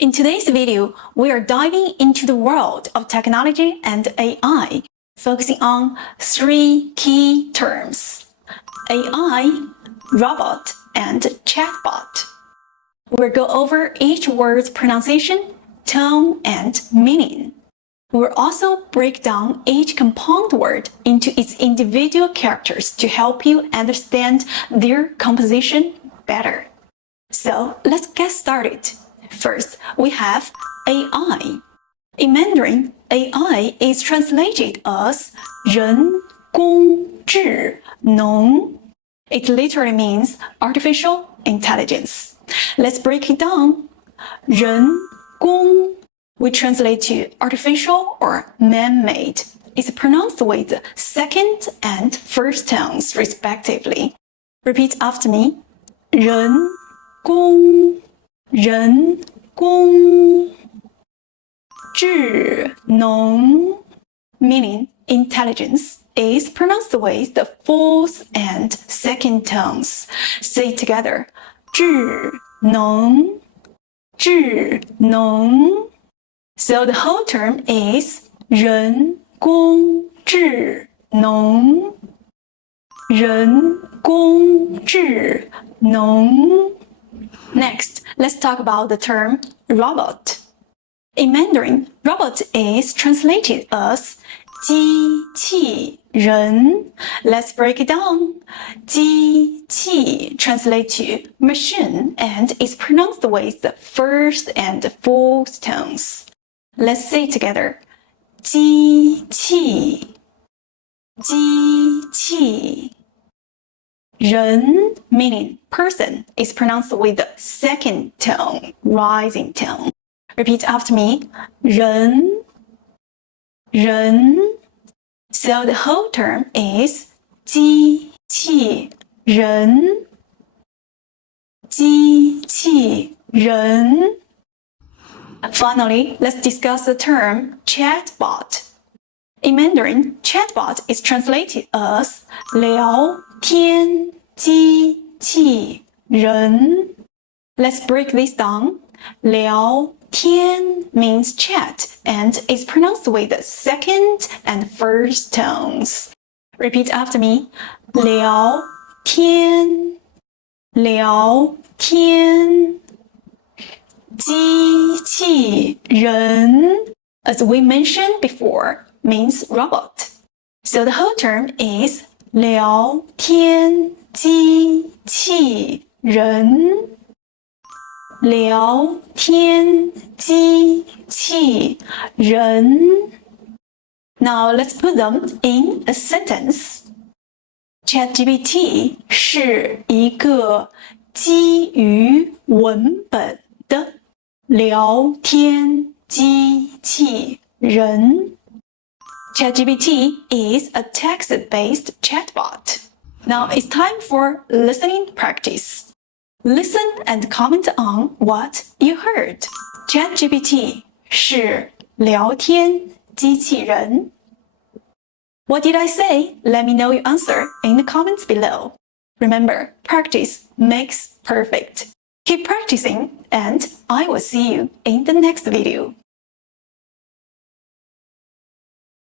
In today's video, we are diving into the world of technology and AI, focusing on three key terms: AI, robot, and chatbot. We'll go over each word's pronunciation, tone, and meaning. We'll also break down each compound word into its individual characters to help you understand their composition better. So let's get started. First, we have AI. In Mandarin, AI is translated as 人工智能. It literally means artificial intelligence. Let's break it down. 人工 we translate to artificial or man-made. It's pronounced with second and first tones respectively. Repeat after me. 人工人工智能 meaning intelligence is pronounced with the fourth and second tones. Say it together. 智能智能 So the whole term is 人工智能人工智能 Next, let's talk about the term robot. In Mandarin, robot is translated as 机器人. Let's break it down. 机器 translates to machine and is pronounced with the first and fourth tones. Let's say it together. 机器机器人 meaning person is pronounced with the second tone, rising tone. Repeat after me. 人人 So the whole term is 机器人机器人 Finally, let's discuss the term chatbot. In Mandarin, chatbot is translated as 聊天机器人. Let's break this down. 聊天 means chat and is pronounced with the second and first tones. Repeat after me. 聊天聊天机器人 As we mentioned before, means robot. So the whole term is 聊天机器人聊天机器人 Now let's put them in a sentence. ChatGPT 是一个基于文本的聊天机器人 ChatGPT is a text-based chatbot. Now it's time for listening practice. Listen and comment on what you heard. ChatGPT 是聊天机器人 What did I say? Let me know your answer in the comments below. Remember, practice makes perfect. Keep practicing and I will see you in the next video.